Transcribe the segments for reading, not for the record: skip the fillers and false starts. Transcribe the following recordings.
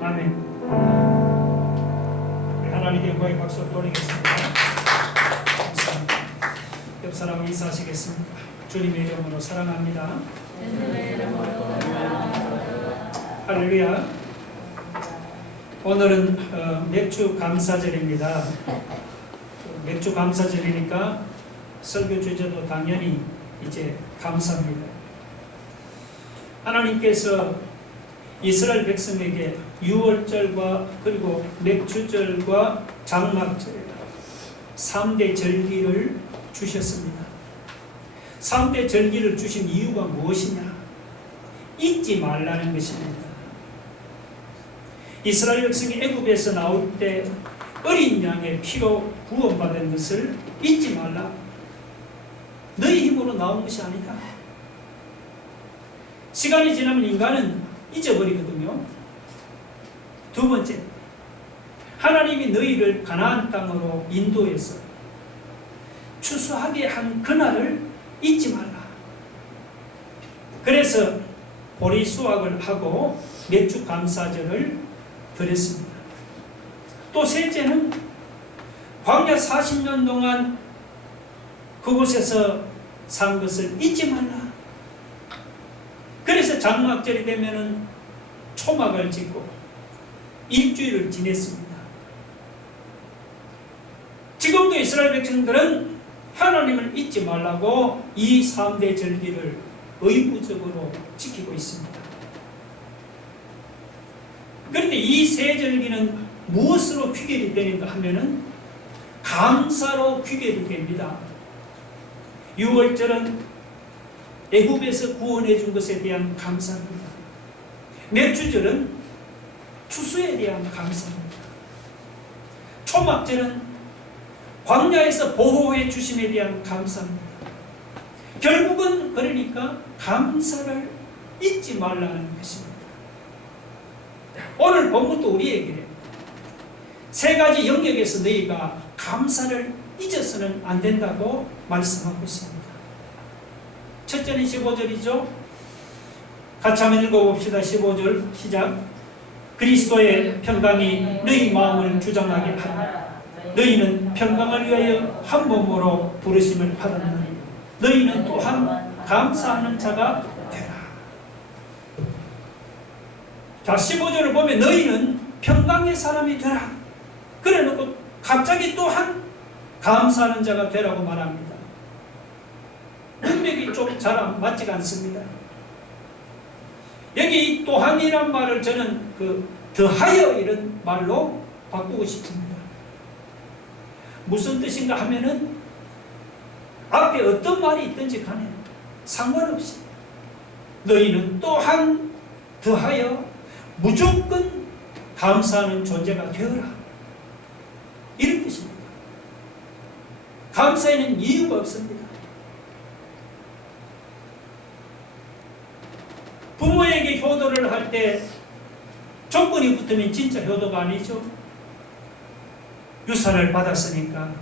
아멘. 하나님께 영광의 박수 돌리겠습니다. 감사합니다. 옆 사람 인사하시겠습니다. 주님의 이름으로 사랑합니다. 할렐루야. 오늘은 맥주 감사절입니다. 맥주 감사절이니까 설교 주제도 당연히 이제 감사입니다. 하나님께서 이스라엘 백성에게 유월절과 그리고 맥주절과 장막절 3대 절기를 주셨습니다. 3대 절기를 주신 이유가 무엇이냐? 잊지 말라는 것입니다. 이스라엘 백성이 애굽에서 나올 때 어린 양의 피로 구원받은 것을 잊지 말라. 너희 힘으로 나온 것이 아니다. 시간이 지나면 인간은 잊어버리거든요. 두 번째, 하나님이 너희를 가나안 땅으로 인도해서 추수하게 한 그날을 잊지 말라. 그래서 보리 수확을 하고 맥주 감사절을 드렸습니다. 또 셋째는 광야 40년 동안 그곳에서 산 것을 잊지 말라. 그래서 장막절이 되면은 초막을 짓고 일주일을 지냈습니다. 지금도 이스라엘 백성들은 하나님을 잊지 말라고 이 3대 절기를 의무적으로 지키고 있습니다. 그런데 이 세 절기는 무엇으로 귀결이 되는가 하면은 감사로 귀결이 됩니다. 유월절은 애굽에서 구원해 준 것에 대한 감사입니다. 맥주절은 추수에 대한 감사입니다. 초막절은 광야에서 보호해 주심에 대한 감사입니다. 결국은 그러니까 감사를 잊지 말라는 것입니다. 오늘 본문도 우리에게 세 가지 영역에서 너희가 감사를 잊어서는 안 된다고 말씀하고 있습니다. 첫째는 15절이죠. 같이 한번 읽어봅시다. 15절 시작. 그리스도의 평강이 너희 마음을 주장하게 하라. 너희는 평강을 위하여 한 몸으로 부르심을 받았느니 너희는 또한 감사하는 자가 되라. 자, 15절을 보면 너희는 평강의 사람이 되라. 그래 놓고 갑자기 또한 감사하는 자가 되라고 말합니다. 문맥이 좀 잘 맞지가 않습니다. 여기 또한이란 말을 저는 더하여 이런 말로 바꾸고 싶습니다. 무슨 뜻인가 하면은 앞에 어떤 말이 있든지 간에 상관없이 너희는 또한 더하여 무조건 감사하는 존재가 되어라. 이런 뜻입니다. 감사에는 이유가 없습니다. 부모에게 효도를 할 때 조건이 붙으면 진짜 효도가 아니죠. 유산을 받았으니까,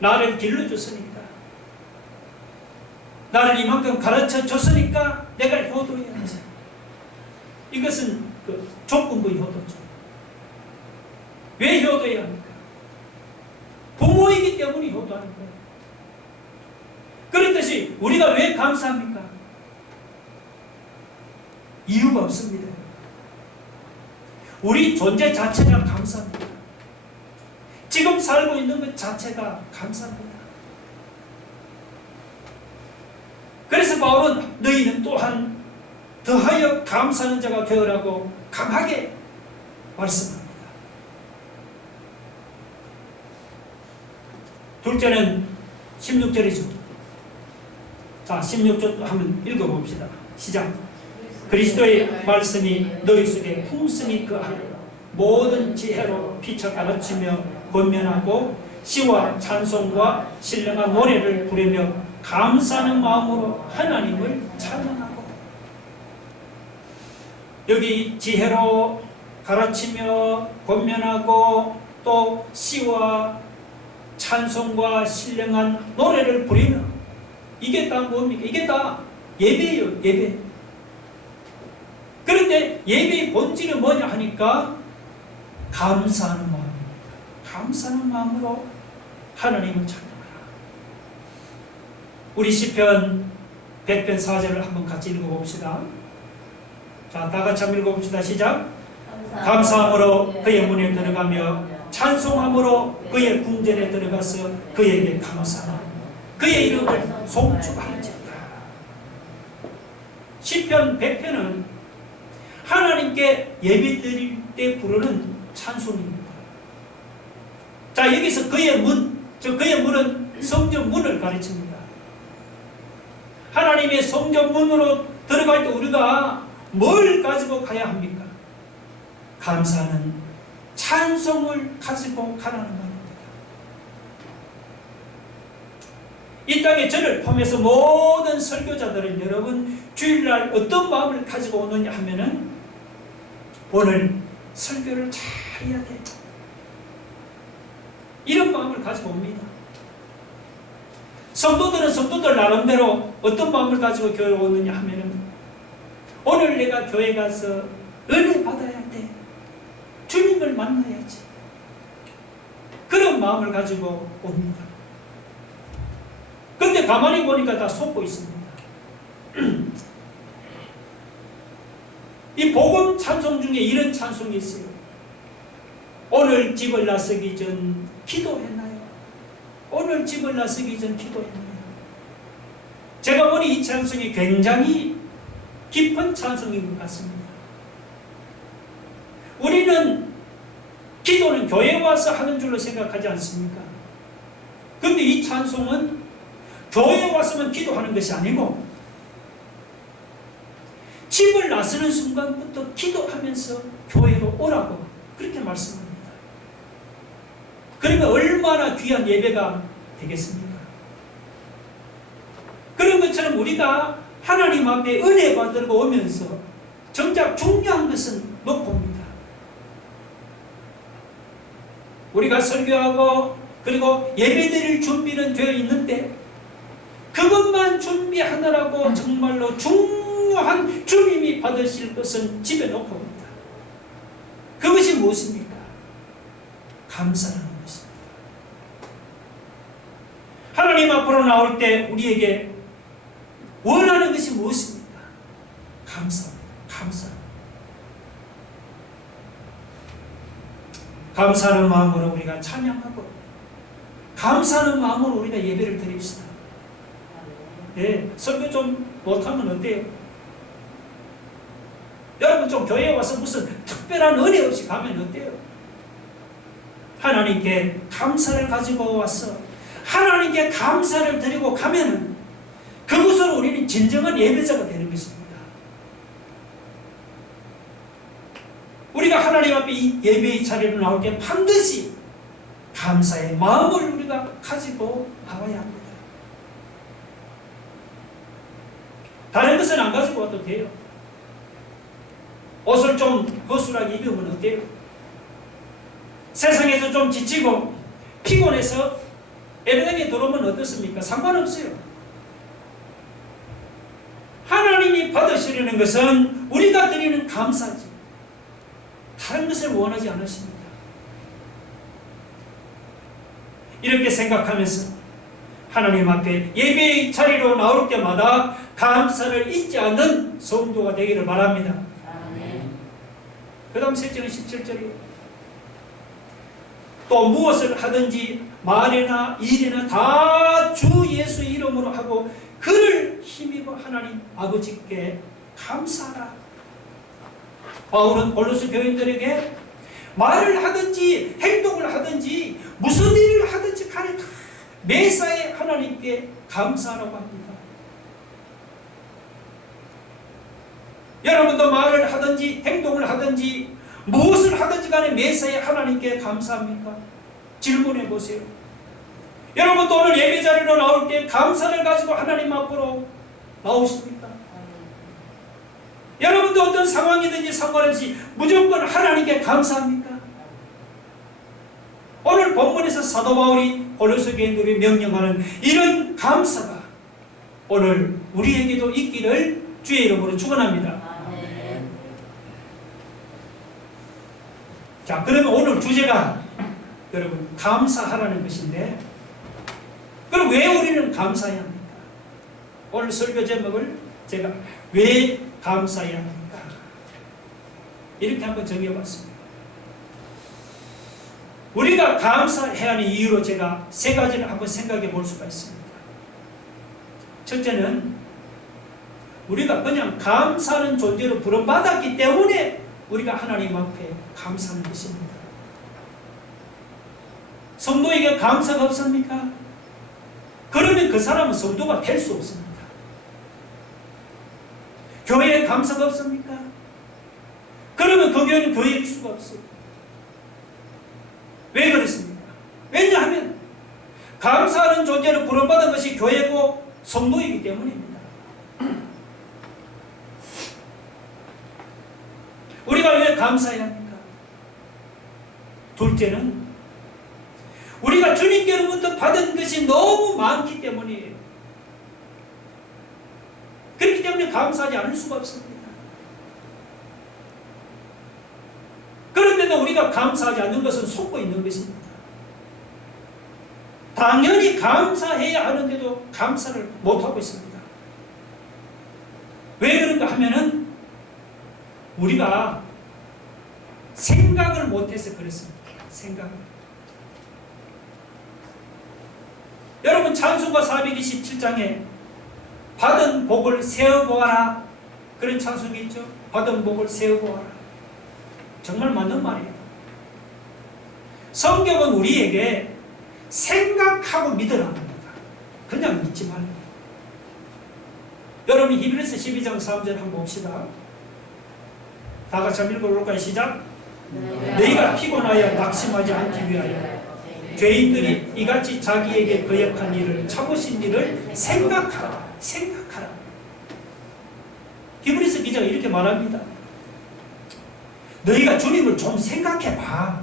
나를 길러줬으니까, 나를 이만큼 가르쳐줬으니까 내가 효도해야지. 이것은 조건부의 효도죠. 왜 효도해야 합니까? 부모이기 때문에 효도하는 거예요. 그렇듯이 우리가 왜 감사합니까? 이유가 없습니다. 우리 존재 자체가 감사합니다. 지금 살고 있는 것 자체가 감사합니다. 그래서 바울은 너희는 또한 더하여 감사하는 자가 되어라고 강하게 말씀합니다. 둘째는 16절이죠. 자, 16절 한번 읽어봅시다. 시작. 그리스도의 말씀이 너희 속에 풍성히 거하여 모든 지혜로 피쳐 가르치며 권면하고 시와 찬송과 신령한 노래를 부르며 감사하는 마음으로 하나님을 찬양하고. 여기 지혜로 가르치며 권면하고 또 시와 찬송과 신령한 노래를 부르며, 이게 다 뭡니까? 이게 다 예배예요. 예배. 그런데 예배의 본질은 뭐냐 하니까 감사하는 마음입니다. 감사하는 마음으로 하나님을 찬양하라. 우리 시편 100편 4절을 한번 같이 읽어봅시다. 자, 다 같이 한번 읽어봅시다. 시작. 감사함으로 그의 문에 들어가며 찬송함으로 그의 궁전에 들어가서 그에게 감사하라. 그의 이름을 송축할지어다. 시편 100편은 하나님께 예배드릴 때 부르는 찬송입니다. 자, 여기서 그의 문, 그의 문은 성전 문을 가르칩니다. 하나님의 성전 문으로 들어갈 때 우리가 뭘 가지고 가야 합니까? 감사하는 찬송을 가지고 가라는 말입니다. 이 땅에 저를 포함해서 모든 설교자들은 여러분 주일날 어떤 마음을 가지고 오느냐 하면은 오늘 설교를 잘 해야 돼. 이런 마음을 가지고 옵니다. 성도들은 성도들 나름대로 어떤 마음을 가지고 교회에 오느냐 하면은 오늘 내가 교회 가서 은혜 받아야 돼. 주님을 만나야지. 그런 마음을 가지고 옵니다. 근데 가만히 보니까 다 속고 있습니다. 이 복음 찬송 중에 이런 찬송이 있어요. 오늘 집을 나서기 전 기도했나요? 오늘 집을 나서기 전 기도했나요? 제가 보니 이 찬송이 굉장히 깊은 찬송인 것 같습니다. 우리는 기도는 교회에 와서 하는 줄로 생각하지 않습니까? 그런데 이 찬송은 교회에 왔으면 기도하는 것이 아니고 집을 나서는 순간부터 기도하면서 교회로 오라고 그렇게 말씀합니다. 그러면 얼마나 귀한 예배가 되겠습니까? 그런 것처럼 우리가 하나님 앞에 은혜 받으러 오면서 정작 중요한 것은 무엇입니다? 우리가 설교하고 그리고 예배드릴 준비는 되어 있는데 그것만 준비하느라고 정말로 중요한 주님이 받으실 것은 집에 놓고 옵니다. 그것이 무엇입니까? 감사라는 것입니다. 하나님 앞으로 나올 때 우리에게 원하는 것이 무엇입니까? 감사합니다. 감사하는 마음으로 우리가 찬양하고 감사하는 마음으로 우리가 예배를 드립시다. 예, 설교 좀 못하면 어때요? 여러분 좀 교회에 와서 무슨 특별한 은혜 없이 가면 어때요? 하나님께 감사를 가지고 와서 하나님께 감사를 드리고 가면은 그것으로 우리는 진정한 예배자가 되는 것입니다. 우리가 하나님 앞에 이 예배의 자리로 나올 때 반드시 감사의 마음을 우리가 가지고 나와야 합니다. 다른 것은 안 가지고 와도 돼요. 옷을 좀 허술하게 입으면 어때요? 세상에서 좀 지치고 피곤해서 예배당에 들어오면 어떻습니까? 상관없어요. 하나님이 받으시려는 것은 우리가 드리는 감사지 다른 것을 원하지 않으십니다. 이렇게 생각하면서 하나님 앞에 예배의 자리로 나올 때마다 감사를 잊지 않는 성도가 되기를 바랍니다. 그 다음 7절은 17절이에요. 또 무엇을 하든지 말이나 일이나 다 주 예수 이름으로 하고 그를 힘입어 하나님 아버지께 감사하라. 바울은 골로새 교인들에게 말을 하든지 행동을 하든지 무슨 일을 하든지 간에 다 매사에 하나님께 감사하라고 합니다. 여러분도 말을 하든지 행동을 하든지 무엇을 하든지 간에 매사에 하나님께 감사합니까? 질문해 보세요. 여러분도 오늘 예배 자리로 나올 때 감사를 가지고 하나님 앞으로 나오십니까? 여러분도 어떤 상황이든지 상관없이 무조건 하나님께 감사합니까? 오늘 본문에서 사도 바울이 골로새 교인들에게 명령하는 이런 감사가 오늘 우리에게도 있기를 주의 이름으로 축원합니다. 자, 그러면 오늘 주제가 여러분 감사하라는 것인데, 그럼 왜 우리는 감사해야 합니까? 오늘 설교 제목을 제가 왜 감사해야 합니까? 이렇게 한번 정해봤습니다. 우리가 감사해야 하는 이유로 제가 세 가지를 한번 생각해 볼 수가 있습니다. 첫째는 우리가 그냥 감사하는 존재로 부름받았기 때문에 우리가 하나님 앞에 감사하는 것입니다. 성도에게 감사가 없습니까? 그러면 그 사람은 성도가 될 수 없습니다. 교회에 감사가 없습니까? 그러면 그 교회는 교회일 수가 없습니다. 왜 그렇습니까? 왜냐하면 감사하는 존재로 부름받은 것이 교회고 성도이기 때문입니다. 우리가 왜 감사해야 합니까? 둘째는 우리가 주님께로부터 받은 것이 너무 많기 때문이에요. 그렇기 때문에 감사하지 않을 수가 없습니다. 그런데도 우리가 감사하지 않는 것은 속고 있는 것입니다. 당연히 감사해야 하는데도 감사를 못하고 있습니다. 왜 그런가 하면은 우리가 생각을 못해서 그렇습니다. 생각을. 여러분 찬송가 427장에 받은 복을 세어보아라, 그런 찬송이 있죠. 받은 복을 세어보아라. 정말 맞는 말이에요. 성경은 우리에게 생각하고 믿으라는 겁니다. 그냥 믿지 말고. 여러분 히브리서 12장 3절 한번 봅시다. 다 같이 한번 읽어볼까요? 시작. 너희가 피곤하여 낙심하지 않기 위하여 죄인들이 이같이 자기에게 거역한 일을, 참으신 일을 생각하라. 생각하라. 히브리서 기자가 이렇게 말합니다. 너희가 주님을 좀 생각해봐.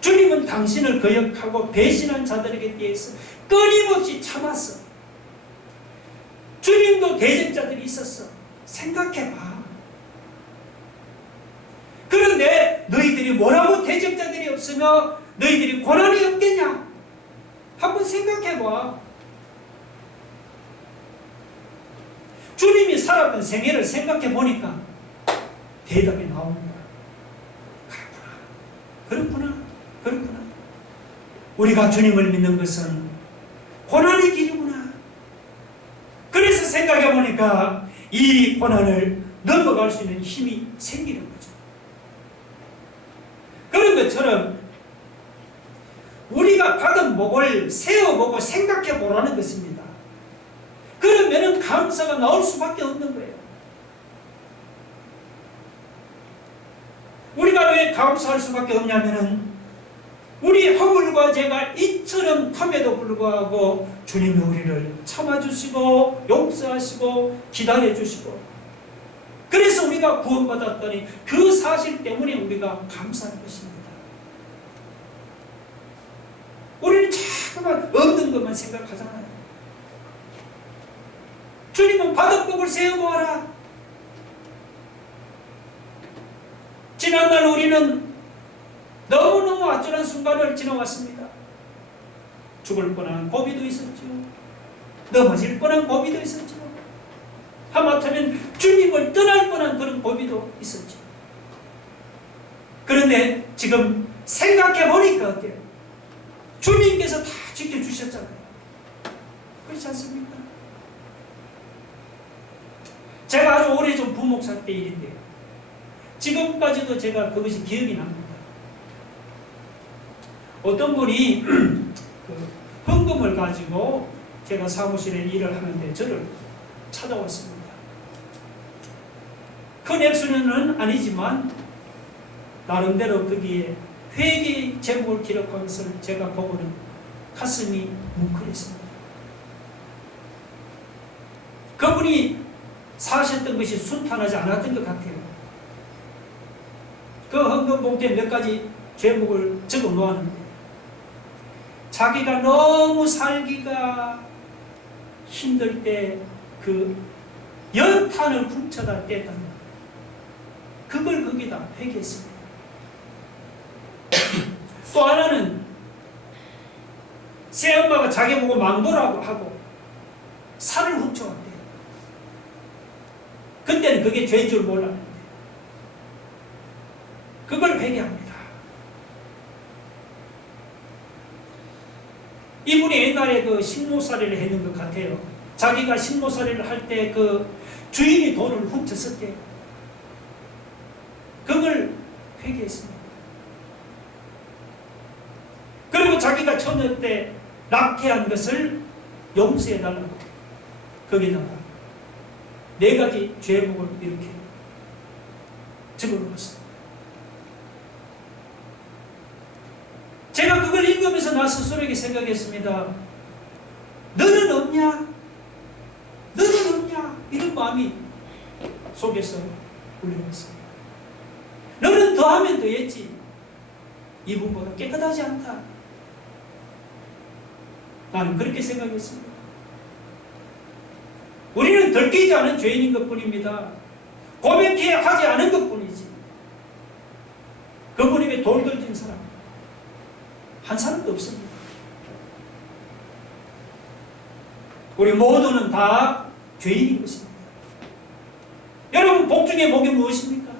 주님은 당신을 거역하고 배신한 자들에게 대해서 끊임없이 참았어. 주님도 대적자들이 있었어. 생각해봐. 그런데 너희들이 뭐라고 대적자들이 없으며 너희들이 고난이 없겠냐? 한번 생각해봐. 주님이 살았던 생애를 생각해보니까 대답이 나옵니다. 그렇구나. 그렇구나. 우리가 주님을 믿는 것은 고난의 길이구나. 그래서 생각해보니까 이 고난을 넘어갈 수 있는 힘이 생기는 거죠. 그런 것처럼 우리가 받은 복을 세어보고 생각해보라는 것입니다. 그러면은 감사가 나올 수밖에 없는 거예요. 우리가 왜 감사할 수밖에 없냐면은 우리 허물과 죄가 이처럼 큼에도 불구하고 주님이 우리를 참아주시고 용서하시고 기다려주시고, 그래서 우리가 구원받았더니 그 사실 때문에 우리가 감사하는 것입니다. 우리는 자꾸만 없는 것만 생각하잖아요. 주님은 받은 복을 세어보아라. 지난날 우리는 너무너무 아찔한 순간을 지나왔습니다. 죽을 뻔한 고비도 있었죠. 넘어질 뻔한 고비도 있었죠. 하마터면 주님을 떠날 뻔한 그런 고비도 있었죠. 그런데 지금 생각해보니까 어때요? 주님께서 다 지켜주셨잖아요. 그렇지 않습니까? 제가 아주 오래전 부목사 때 일인데요. 지금까지도 제가 그것이 기억이 납니다. 어떤 분이 그 헌금을 가지고 제가 사무실에 일을 하는데 저를 찾아왔습니다. 큰 액수는 아니지만 나름대로 거기에 회계 제목을 기록한 것을 제가 보고는 가슴이 뭉클했습니다. 그분이 사셨던 것이 순탄하지 않았던 것 같아요. 그 헌금 봉투에 몇 가지 제목을 적어 놓았는데 자기가 너무 살기가 힘들 때 그 연탄을 훔쳐다 뗐다는 것, 그걸 그 거기다 회개했습니다. 또 하나는 새엄마가 자기 보고 망보라고 하고 살을 훔쳐왔대요. 그때는 그게 죄인 줄 몰랐는데 그걸 회개합니다. 이분이 옛날에 그 식모살이를 했는 것 같아요. 자기가 식모살이를 할 때 그 주인이 돈을 훔쳤었대요. 그걸 회개했습니다. 그리고 자기가 처녀 때 낙태한 것을 용서해달라고 거기다가 4가지 죄목을 이렇게 적어놓았습니다. 제가 그걸 읽으면서 나 스스로에게 생각했습니다. 너는 없냐? 너는 없냐? 이런 마음이 속에서 울려왔습니다. 너는 더하면 더했지. 이분보다 깨끗하지 않다. 나는 그렇게 생각했습니다. 우리는 들키지 않은 죄인인 것뿐입니다. 고백해야 하지 않은 것뿐이지. 그분 입에 돌 던진 사람 한 사람도 없습니다. 우리 모두는 다 죄인인 것입니다. 여러분, 복 중에 복이 무엇입니까?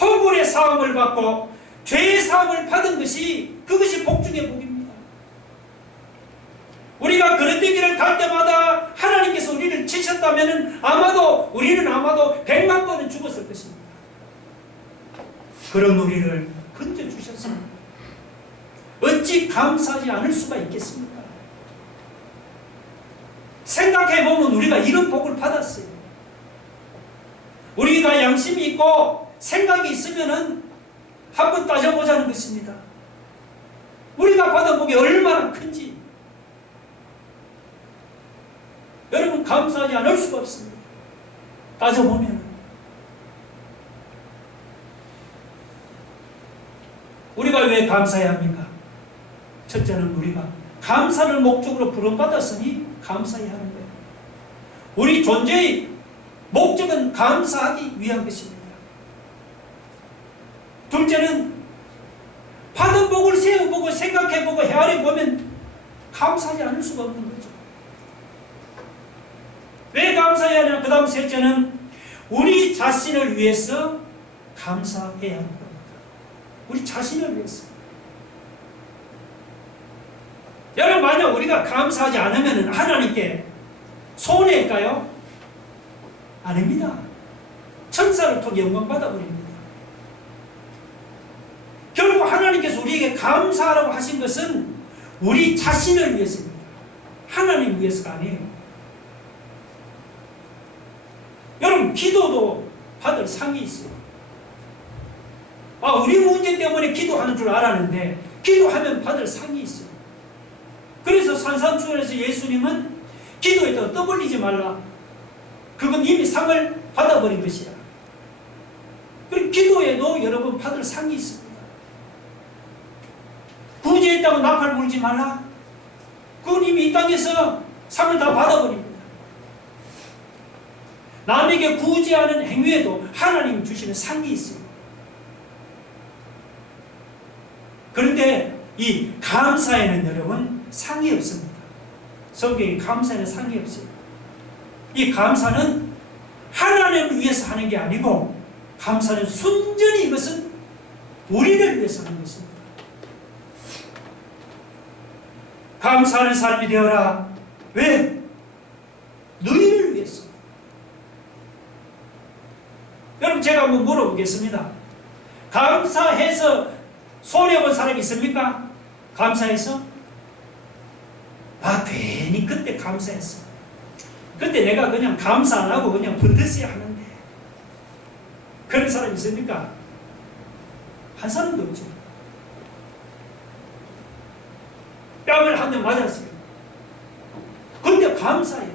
허물의 사함을 받고 죄의 사함을 받은 것이 그것이 복 중에 복입니다. 우리가 그런 길을 갈 때마다 하나님께서 우리를 치셨다면 우리는 아마도 100만 번은 죽었을 것입니다. 그런 우리를 건져주셨습니다. 어찌 감사하지 않을 수가 있겠습니까? 생각해보면 우리가 이런 복을 받았어요. 우리가 양심이 있고 생각이 있으면은 한번 따져보자는 것입니다. 우리가 받은 복이 얼마나 큰지 여러분, 감사하지 않을 수가 없습니다. 따져보면 우리가 왜 감사해야 합니까? 첫째는 우리가 감사를 목적으로 부름받았으니 감사해야 하는 거예요. 우리 존재의 목적은 감사하기 위한 것입니다. 둘째는 받은 복을 세어보고 생각해보고 헤아려보면 감사하지 않을 수가 없는 거죠. 왜 감사해야 하냐? 그 다음 셋째는 우리 자신을 위해서 감사해야 하는 겁니다. 우리 자신을 위해서. 여러분, 만약 우리가 감사하지 않으면 하나님께 손해일까요? 아닙니다. 천사를 통해 영광 받아버립니다. 결국 하나님께서 우리에게 감사하라고 하신 것은 우리 자신을 위해서입니다. 하나님 위해서가 아니에요. 여러분, 기도도 받을 상이 있어요. 우리 문제 때문에 기도하는 줄 알았는데 기도하면 받을 상이 있어요. 그래서 산산초원에서 예수님은 기도에도 떠벌리지 말라. 그건 이미 상을 받아버린 것이야. 그리고 기도에도 여러분 받을 상이 있습니다. 구제했다고 나팔 불지 말라. 그건 이미 이 땅에서 상을 다 받아버립니다. 남에게 구제하는 행위에도 하나님 주시는 상이 있어요. 그런데 이 감사에는 여러분 상이 없습니다. 성경에 감사에는 상이 없어요. 이 감사는 하나님을 위해서 하는 게 아니고 감사는 순전히 이것은 우리를 위해서 하는 것입니다. 감사하는 삶이 되어라. 왜? 너희를 위해서. 여러분, 제가 한번 물어보겠습니다. 감사해서 손해본 사람이 있습니까? 감사해서? 괜히 그때 감사했어. 그때 내가 그냥 감사 안 하고 그냥 버텼어야 하는데. 그런 사람 있습니까? 한 사람도 없죠. 뺨을 한 대 맞았어요. 근데 감사해요.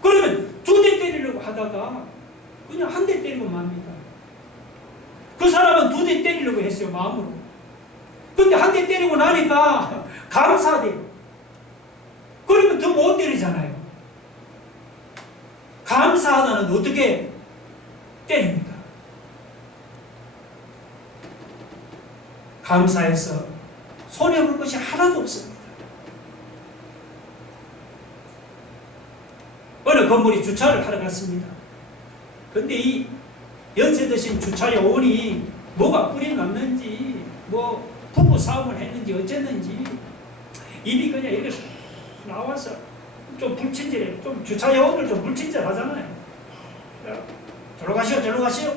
그러면 2대 때리려고 하다가 그냥 한 대 때리고 맙니다. 그 사람은 2대 때리려고 했어요, 마음으로. 근데 한 대 때리고 나니까 감사돼요. 그러면 더 못 때리잖아요. 감사하다는 어떻게 때립니다. 감사해서 손해볼 것이 하나도 없습니다. 어느 건물이 주차를 하러 갔습니다. 근데 이 연세 드신 주차 요원이 뭐가 뿌리 났는지 뭐 부부 싸움을 했는지 어쨌는지 입이 그냥 이렇게 나와서 좀 불친절해. 좀 주차 요원들 좀 불친절 하잖아요. 저로 가시오 저로 가시오.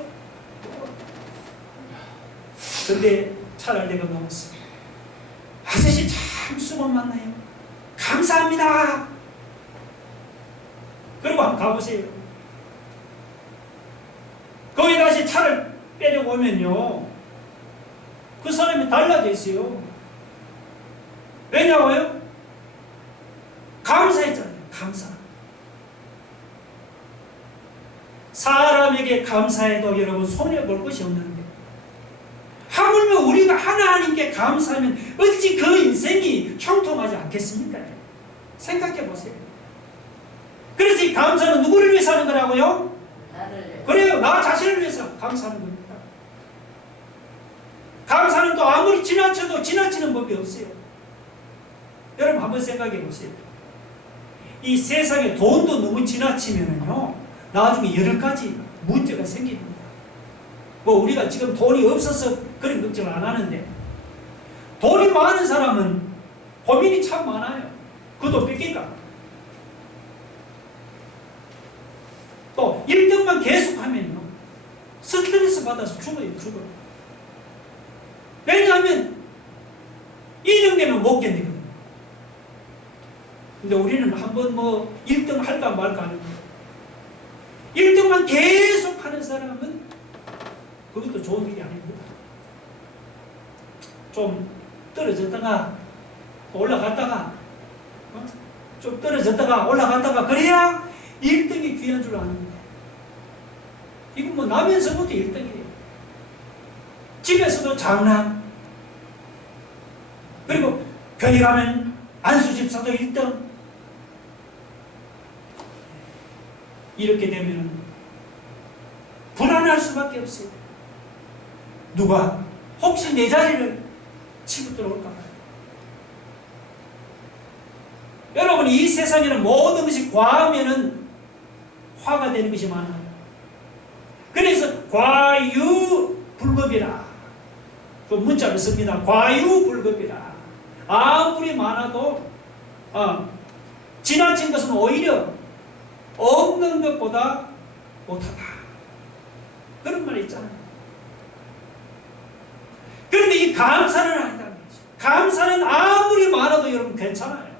근데 차를 내가 넘었어. 아저씨 참 수고 많나요. 감사합니다. 그리고 한번 가보세요. 거기 다시 차를 빼려고 오면요, 그 사람이 달라져 있어요. 왜냐고요? 감사했잖아요. 감사. 사람에게 감사해도 여러분 손해볼 것이 없는데, 하물며 우리가 하나님께 감사하면 어찌 그 인생이 형통하지 않겠습니까? 생각해 보세요. 그래서 이 감사는 누구를 위해서 하는 거라고요? 그래요. 나 자신을 위해서 감사하는 겁니다. 감사는 또 아무리 지나쳐도 지나치는 법이 없어요. 여러분 한번 생각해 보세요. 이 세상에 돈도 너무 지나치면요, 나중에 여러 가지 문제가 생깁니다. 뭐 우리가 지금 돈이 없어서 그런 걱정을 안 하는데, 돈이 많은 사람은 고민이 참 많아요. 그 돈 뺏길까? 또 1등만 계속하면요, 스트레스 받아서 죽어요. 왜냐하면 2등 되면 못 견디거든요. 근데 우리는 한번 뭐 1등 할까 말까 하는 거예요. 1등만 계속하는 사람은 그것도 좋은 일이 아닙니다. 좀 떨어졌다가 올라갔다가, 좀 떨어졌다가 올라갔다가, 그래야 1등이 귀한 줄 아는데, 이건 뭐 나면서부터 1등이에요. 집에서도 장남, 그리고 교회 가면 안수집사도 1등. 이렇게 되면 불안할 수밖에 없어요. 누가 혹시 내 자리를 치고 들어올까 봐요. 여러분, 이 세상에는 모든 것이 과하면은 화가 되는 것이 많아요. 그래서 과유불급이라 그 문자를 씁니다. 과유불급이라. 아무리 많아도 지나친 것은 오히려 없는 것보다 못하다. 그런 말이 있잖아요. 그런데 이 감사는 아니다는 거죠. 감사는 아무리 많아도 여러분 괜찮아요.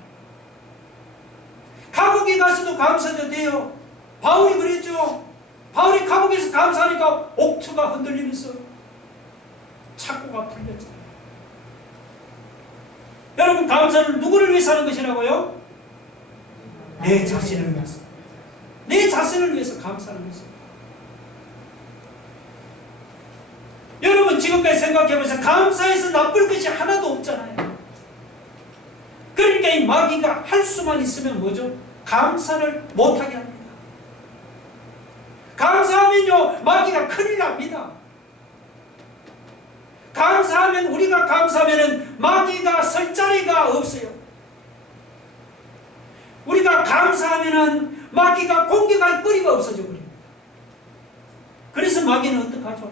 감옥에 가서도 감사해도 돼요. 바울이 그랬죠. 바울이 감옥에서 감사하니까 옥토가 흔들리면서 착고가 풀렸잖아요. 여러분, 감사는 누구를 위해서 하는 것이라고요? 내 자신을 위해서. 내 자신을 위해서 감사하는 것입니다. 여러분, 지금까지 생각해보세요. 감사해서 나쁠 것이 하나도 없잖아요. 그러니까 이 마귀가 할 수만 있으면 뭐죠? 감사를 못하게 합니다. 감사하면요, 마귀가 큰일 납니다. 감사하면, 우리가 감사하면 마귀가 설 자리가 없어요. 우리가 감사하면 마귀가 공격할 거리가 없어져 버립니다. 그래서 마귀는 어떻게 하죠?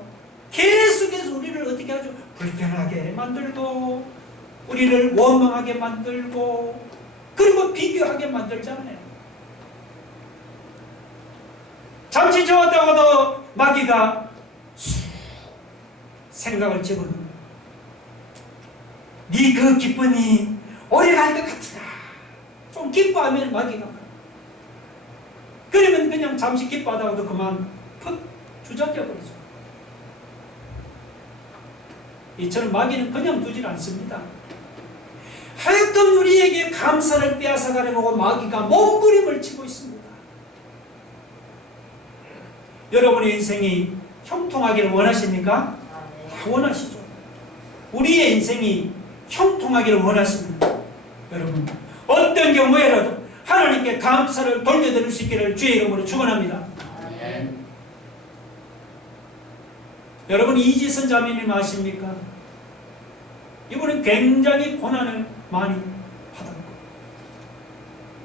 계속해서 우리를 어떻게 하죠? 불편하게 만들고, 우리를 원망하게 만들고, 그리고 비교하게 만들잖아요. 잠시 좋았다고도 마귀가 생각을 집어넣는, 네 그 기쁨이 오래 갈 것 같으라. 좀 기뻐하면 마귀가, 그러면 그냥 잠시 기뻐하다가도 그만 푹 주저앉아 버리죠. 이처럼 마귀는 그냥 두질 않습니다. 하여튼 우리에게 감사를 빼앗아가려고 마귀가 몸부림을 치고 있습니다. 여러분의 인생이 형통하기를 원하십니까? 원하시죠. 우리의 인생이 형통하기를 원하십니다. 여러분, 어떤 경우에라도 하나님께 감사를 돌려드릴 수 있기를 주의 이름으로 축원합니다. 여러분 이지선 자매님 아십니까? 이분은 굉장히 고난을 많이 받았고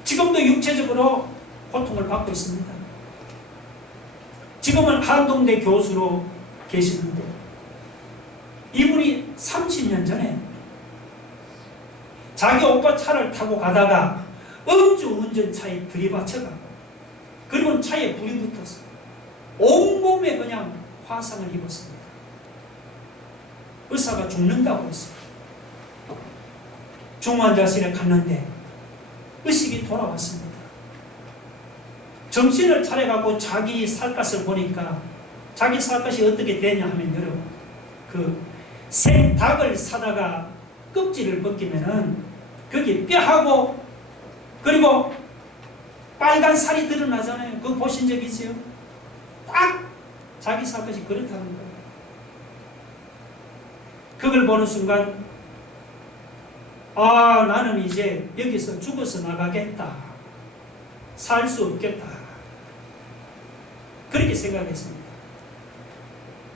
지금도 육체적으로 고통을 받고 있습니다. 지금은 한동대 교수로 계시는데 이분이 30년 전에 자기 오빠 차를 타고 가다가 음주운전차에 들이받쳐가 그리고 차에 불이 붙어서 온몸에 그냥 화상을 입었습니다. 의사가 죽는다고 했어요. 중환자실에 갔는데 의식이 돌아왔습니다. 정신을 차려갖고 자기 살갗을 보니까 자기 살갗이 어떻게 되냐 하면 여러분 그 생닭을 사다가 껍질을 벗기면은 거기 뼈하고 그리고 빨간 살이 드러나잖아요. 그거 보신 적 있어요? 딱 자기 살갗이 그렇다는 거예요. 그걸 보는 순간 아 나는 이제 여기서 죽어서 나가겠다. 살 수 없겠다. 그렇게 생각했습니다.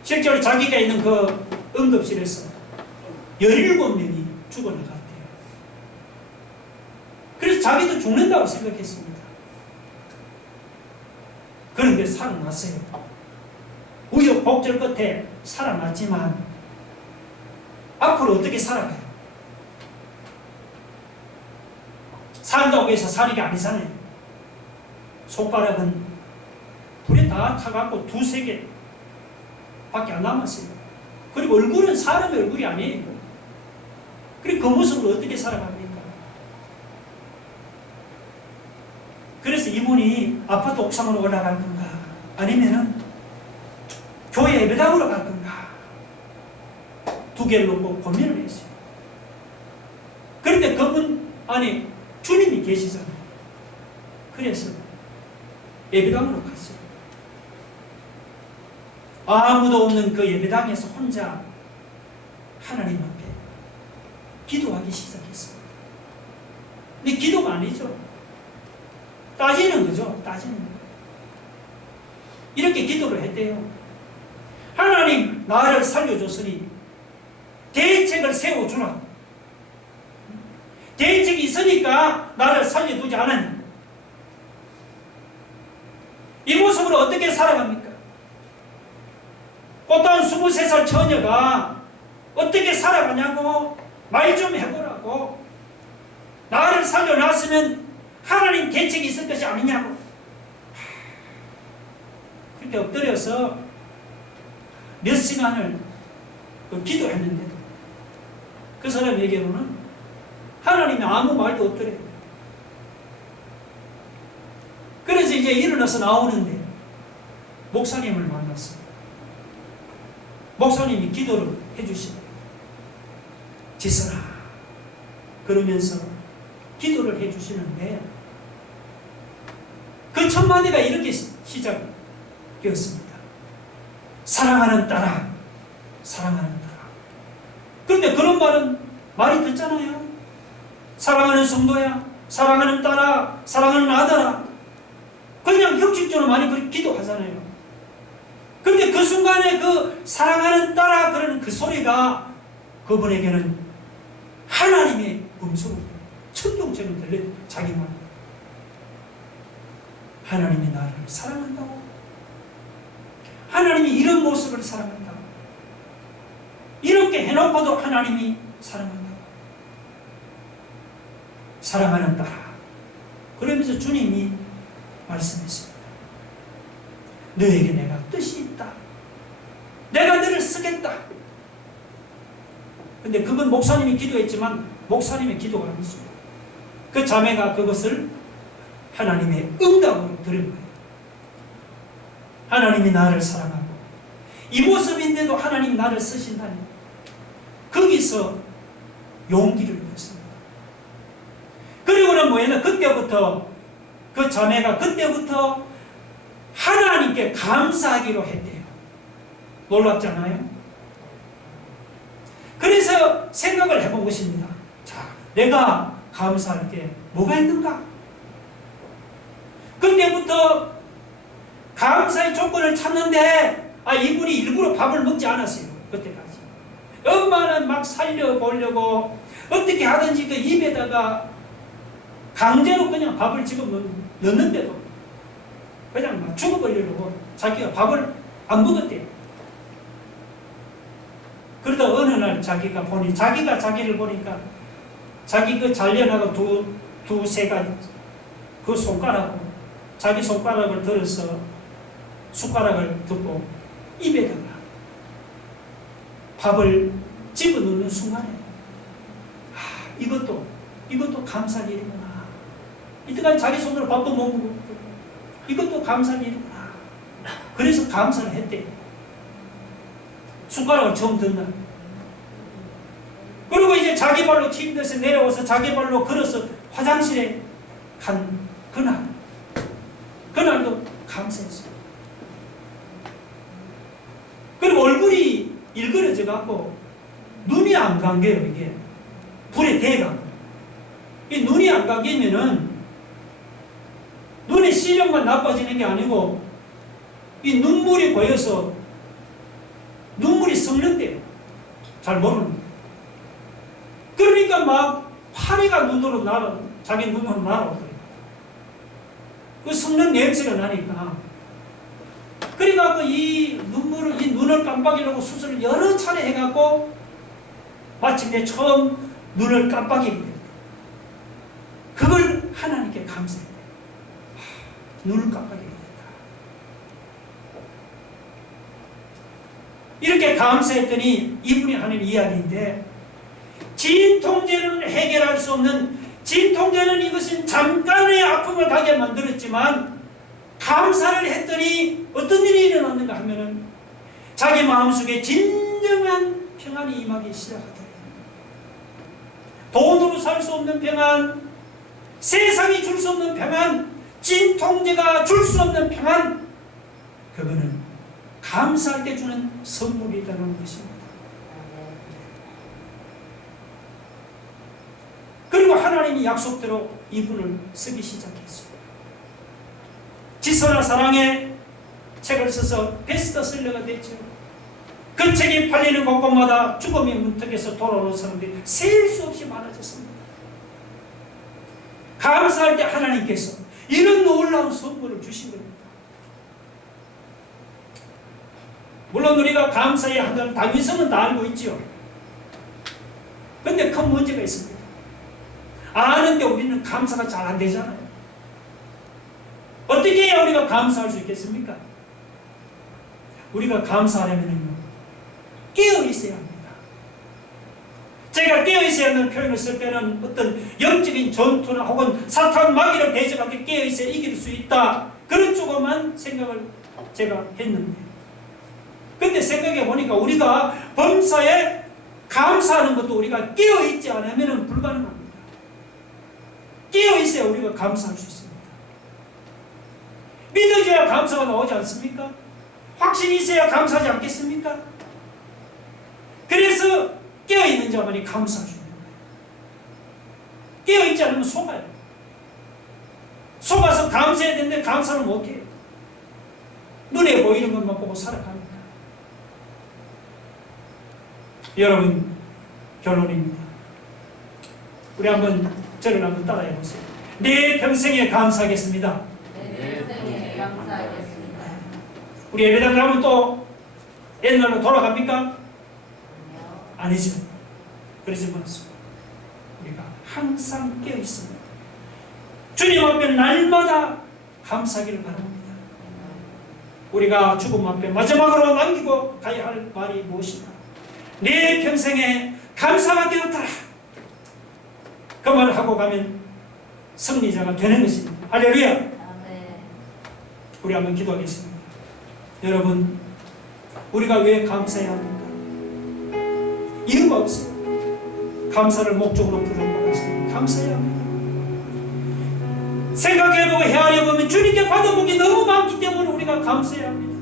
실제로 자기가 있는 그 응급실에서 17명이 죽어나갔대요. 그래서 자기도 죽는다고 생각했습니다. 그런데 살아났어요. 우여곡절 끝에 살아났지만 앞으로 어떻게 살아가요? 산다고 해서 사는 게 아니잖아요. 손가락은 불에 다 타갖고 2-3개 밖에 안 남았어요. 그리고 얼굴은 사람의 얼굴이 아니에요. 그리고 그 모습으로 어떻게 살아갑니까? 그래서 이분이 아파트 옥상으로 올라갈 건가 아니면은 교회 예배당으로 갈 건가 두 개를 놓고 고민을 했어요. 그런데 그분 안에 주님이 계시잖아요. 그래서 예배당으로 갔어요. 아무도 없는 그 예배당에서 혼자 하나님 앞에 기도하기 시작했습니다. 근데 기도가 아니죠. 따지는 거죠. 따지는 거. 이렇게 기도를 했대요. 하나님 나를 살려줬으니 대책을 세워주라. 대책이 있으니까 나를 살려두지 않았냐. 이 모습으로 어떻게 살아갑니까? 꽃다운 23살 처녀가 어떻게 살아가냐고 말 좀 해보라고. 나를 살려놨으면 하나님 대책이 있을 것이 아니냐고. 그렇게 엎드려서 몇 시간을 기도했는데도 그 사람에게로는 하나님이 아무 말도 없더래요. 그래서 이제 일어나서 나오는데 목사님을 만났어요. 목사님이 기도를 해주시네요. 지선아 그러면서 기도를 해주시는데 그 첫 마디가 이렇게 시작되었습니다. 사랑하는 딸아, 사랑하는 딸아. 그런데 그런 말이 듣잖아요. 사랑하는 성도야, 사랑하는 딸아, 사랑하는 아들아. 그냥 형식적으로 많이 그렇게 기도하잖아요. 그런데 그 순간에 그 사랑하는 딸아 그러는 그 소리가 그분에게는 하나님의 음성으로 천둥처럼 들려요. 자기 말. 하나님이 나를 사랑한다고. 하나님이 이런 모습을 사랑한다고. 이렇게 해놓고도 하나님이 사랑한다고. 사랑하는 딸아. 그러면서 주님이 말씀했습니다. 너에게 내가 뜻이 있다. 내가 너를 쓰겠다. 근데 그건 목사님이 기도했지만 목사님의 기도가 아니죠. 그 자매가 그것을 하나님의 응답으로 들은 거예요. 하나님이 나를 사랑하고 이 모습인데도 하나님 나를 쓰신다니. 거기서 용기를 얻었습니다. 그리고는 뭐예요? 그때부터 그 자매가 그때부터 하나님께 감사하기로 했대요. 놀랍잖아요? 그래서 생각을 해본 것입니다. 자, 내가 감사할 게 뭐가 있는가? 그때부터 감사의 조건을 찾는데 이분이 일부러 밥을 먹지 않았어요. 그때까지. 엄마는 막 살려보려고 어떻게 하든지 그 입에다가 강제로 그냥 밥을 지금 넣는데도 그냥 막 죽어버리려고 자기가 밥을 안 먹었대요. 그러다 어느 날 자기가 자기를 보니까 자기 그 잘려나가 두세 가지 그 손가락으로 자기 손가락을 들어서 숟가락을 듣고 입에다가 밥을 집어넣는 순간에 이것도 감사할 일이구나. 이때까지 자기 손으로 밥도 못 먹고 이것도 감사할 일이구나. 그래서 감사를 했대요. 숟가락을 처음 든 날. 그리고 이제 자기 발로 침대에서 내려와서 자기 발로 걸어서 화장실에 간 그날도 감사했어요. 그리고 얼굴이 일그러져 갖고 눈이 안 감겨요. 이게 불에 대가 이 눈이 안 감기면은 눈의 시력만 나빠지는 게 아니고 이 눈물이 고여서 눈물이 썩는데요. 잘 모르는. 그러니까 막 파리가 자기 눈으로 날아오더래요. 그 썩는 냄새가 나니까. 그러니까 이 눈을 깜빡이려고 수술을 여러 차례 해갖고 마침내 처음 눈을 깜빡이게 됩니다. 그걸 하나님께 감사해요. 눈을 깜빡이게 됐다. 이렇게 감사했더니 이분이 하는 이야기인데, 진통제는 해결할 수 없는, 진통제는 이것은 잠깐의 아픔을 가게 만들었지만 감사를 했더니 어떤 일이 일어났는가 하면은 자기 마음속에 진정한 평안이 임하기 시작하더래요. 돈으로 살 수 없는 평안, 세상이 줄 수 없는 평안, 진통제가 줄 수 없는 평안, 그거는 감사할 때 주는 선물이라는 것입니다. 그리고 하나님이 약속대로 이분을 쓰기 시작했어요. 지선과 사랑의 책을 써서 베스트셀러가 됐죠. 그 책이 팔리는 곳곳마다 죽음의 문턱에서 돌아오는 사람들이 셀 수 없이 많아졌습니다. 감사할 때 하나님께서 이런 놀라운 선물을 주신 겁니다. 물론 우리가 감사해야 한다는 당위성은 다 알고 있죠. 그런데 큰 문제가 있습니다. 아는데 우리는 감사가 잘 안 되잖아요. 어떻게 해야 우리가 감사할 수 있겠습니까? 우리가 감사하려면 깨어 있어야 합니다. 제가 깨어 있어야 하는 표현을 쓸 때는 어떤 영적인 전투나 혹은 사탄 마귀를 대적하게 깨어 있어야 이길 수 있다, 그런 쪽으로만 생각을 제가 했는데, 근데 생각해 보니까 우리가 범사에 감사하는 것도 우리가 깨어 있지 않으면 불가능합니다. 깨어 있어야 우리가 감사할 수 있습니다. 믿어져야 감사가 나오지 않습니까? 확신이 있어야 감사하지 않겠습니까? 그래서 깨어있는 자만이 감사할 수 있는 거예요. 깨어있지 않으면 속아요. 속아서 감사해야 되는데 감사를 못해요. 눈에 보이는 것만 보고 살아갑니다. 여러분, 결론입니다. 우리 저를 한번 따라해 보세요. 내 평생에 감사하겠습니다. 내 평생에 감사하겠습니다. 우리 예배당 가면 또 옛날로 돌아갑니까? 아니죠. 그러지 마십시오. 우리가 항상 깨어 있습니다. 주님 앞에 날마다 감사하기를 바랍니다. 우리가 죽음 앞에 마지막으로 남기고 가야 할 말이 무엇인가? 내 평생에 감사가 되었더라. 그 말을 하고 가면 승리자가 되는 것입니다. 할렐루야. 아멘. 우리 한번 기도하겠습니다. 여러분, 우리가 왜 감사해야 합니까? 이유가 없어요. 감사를 목적으로 부름받았으니 감사해야 합니다. 생각해보고 헤아려보면 주님께 받은 복이 너무 많기 때문에 우리가 감사해야 합니다.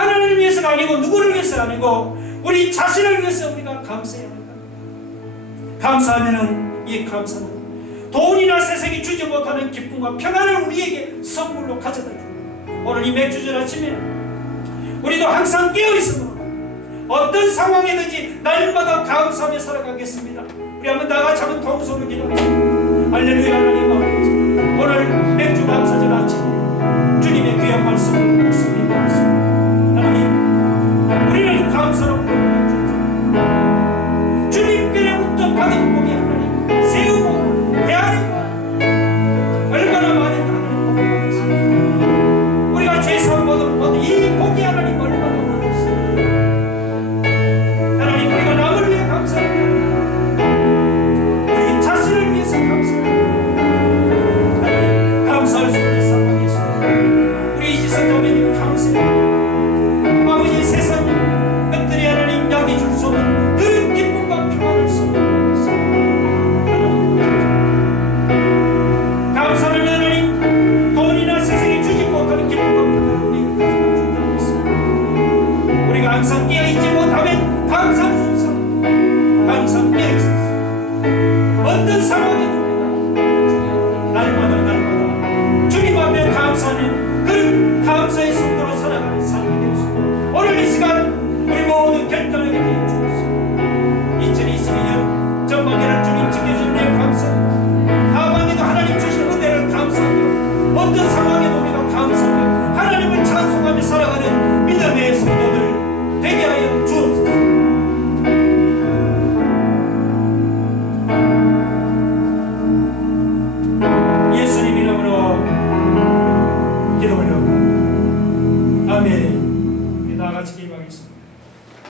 하나님을 위해서가 아니고 누구를 위해서가 아니고 우리 자신을 위해서 우리가 감사해야 합니다. 감사하면은 이 감사는 돈이나 세상이 주지 못하는 기쁨과 평안을 우리에게 선물로 가져다 줍니다. 오늘 이 맥주절 아침에 우리도 항상 깨어있으므로 어떤 상황이든지 날마다 감사하며 살아가겠습니다. 우리 한번 다 같이 한번 통성으로 기도하겠습니다. 할렐루야. 하나님 아버지, 오늘 맥주 감사절 아침 주님의 귀한 말씀을 묵상해 보았습니다. 하나님, 우리는 감사로 부르짖습니다. 주님께로부터 받은 복이 하나님 세우고 헤아리고 얼마나 많은 하나님 복이 우리가 죄사함 받은 이 복이 하나님 얼마나 많습니다. 하나님, 우리가 남을 위해 감사합니다. 우리 자신을 위해서 감사합니다. 하나님, 감사할 수 없는 상황이 있습니다. 우리 이지선 자매님 감사합니다. 아버지, 세상 것들이 하나님 약이 줄 수 없는 그런 기쁨과 평안을 선물하겠습니다. 감사를 하나님, 돈이나 세상에 주지 못하는 기쁨과 평안을 우리 가지고 준다고 했습니다. 우리가 항상 깨어